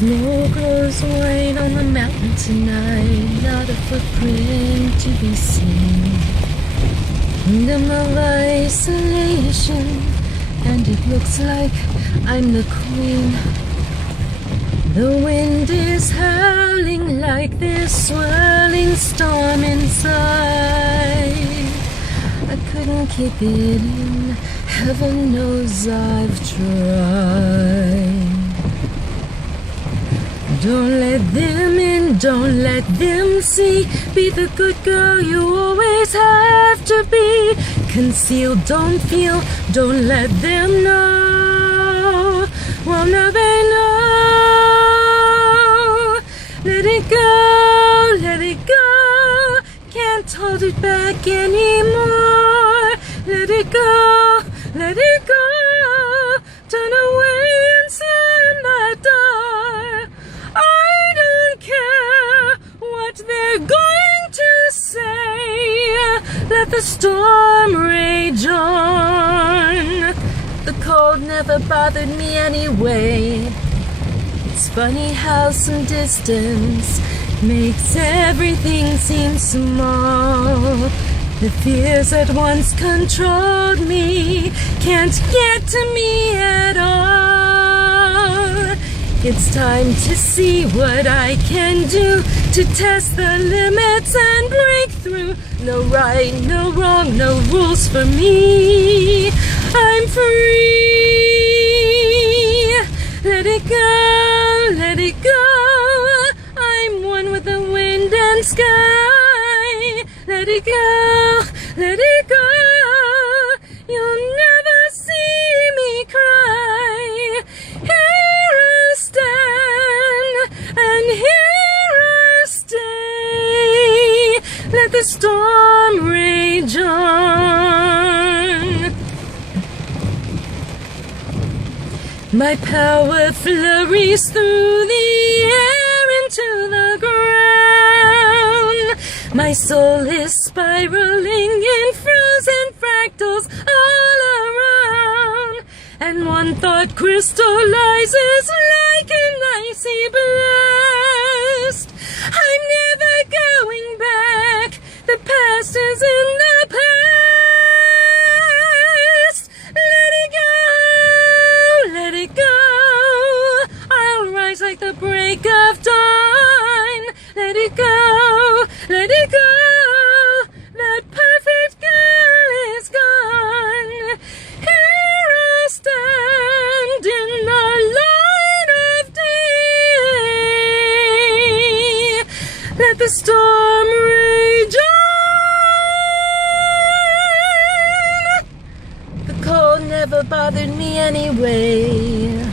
Snow grows white on the mountain tonight, not a footprint to be seen. Kingdom of isolation, and it looks like I'm the queen. The wind is howling like this swirling storm inside. I couldn't keep it in, heaven knows I've tried. Don't let them in, don't let them see. Be the good girl you always have to be. Conceal, don't feel, don't let them know. Well, now they know. Let it go, let it go. Can't hold it back anymore. Let it go, let it go. Turn away and slam that door. I don't care what they're going to say. Let the storm rage on. The cold never bothered me anyway. It's funny how some distance makes everything seem small. The fears that once controlled me can't get to me at all. It's time to see what I can do to test the limits and break through. No right, no wrong, no rules for me. I'm free. Let it go, let it go. I'm one with the wind and sky. Let it go, let it go. You'll never see me cry. Here I stand, and here I stay. Let the storm rage on. My power flurries through the air into the ground. My soul is spiraling in frozen fractals all around. And one thought crystallizes like an icy blast. I'm never going back. The past is in the past. Let it go, let it go. I'll rise like the break of dawn. Let it go, let it go. That perfect girl is gone. Here I stand in the light of day. Let the storm rage on. The cold never bothered me anyway.